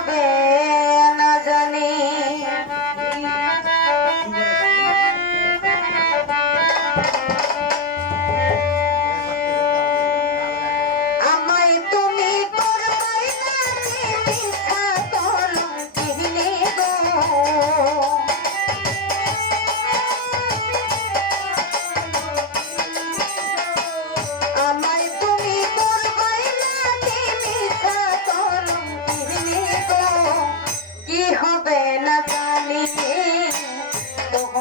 হবে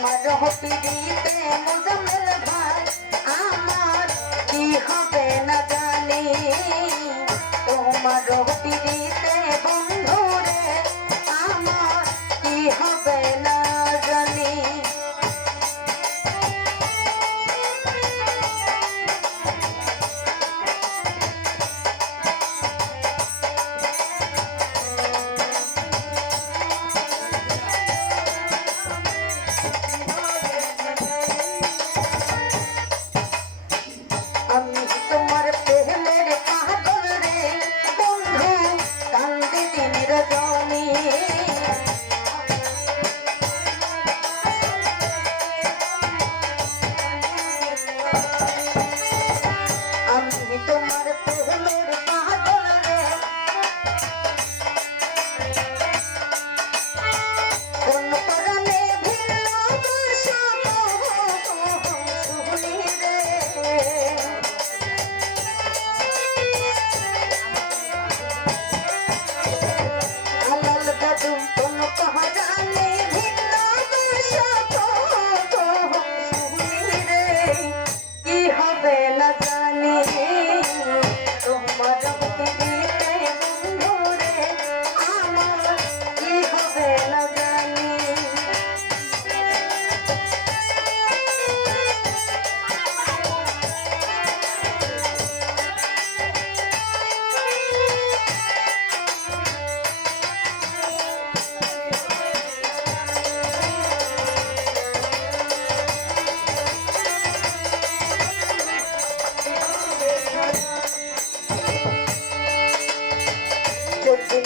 আমার পিড়িতে মুজমের ভাই আমার কি হবে না জানি? তোমার পিড়ি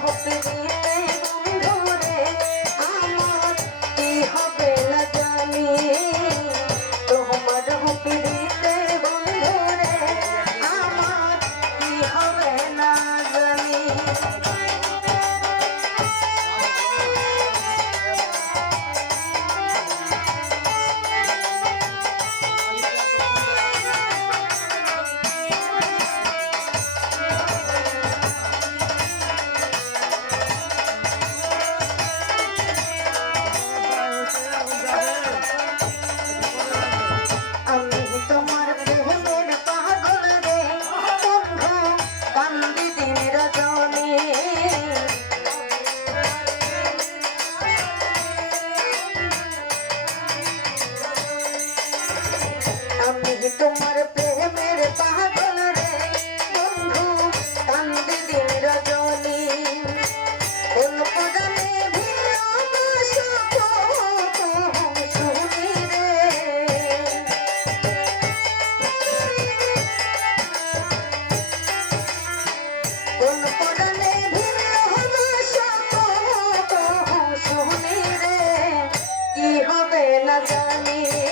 happening তোমার প্রেমের পাগল রে। বন্ধু, কান্দি দিন রজনী। কোন পদমে কোন পদমে কি হবে না জানি।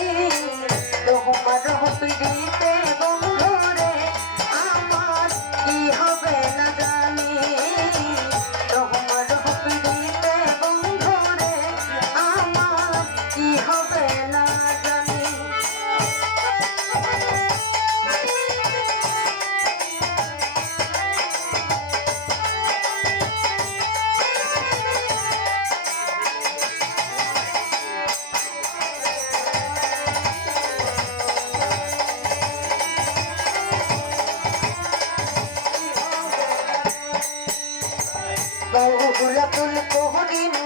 বহুলাতুল কোহরিন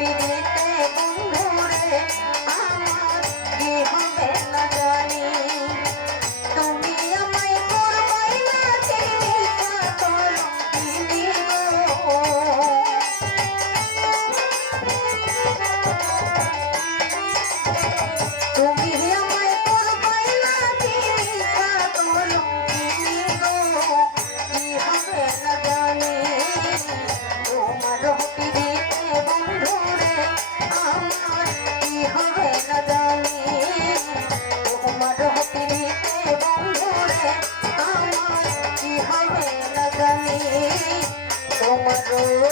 তোমার হবে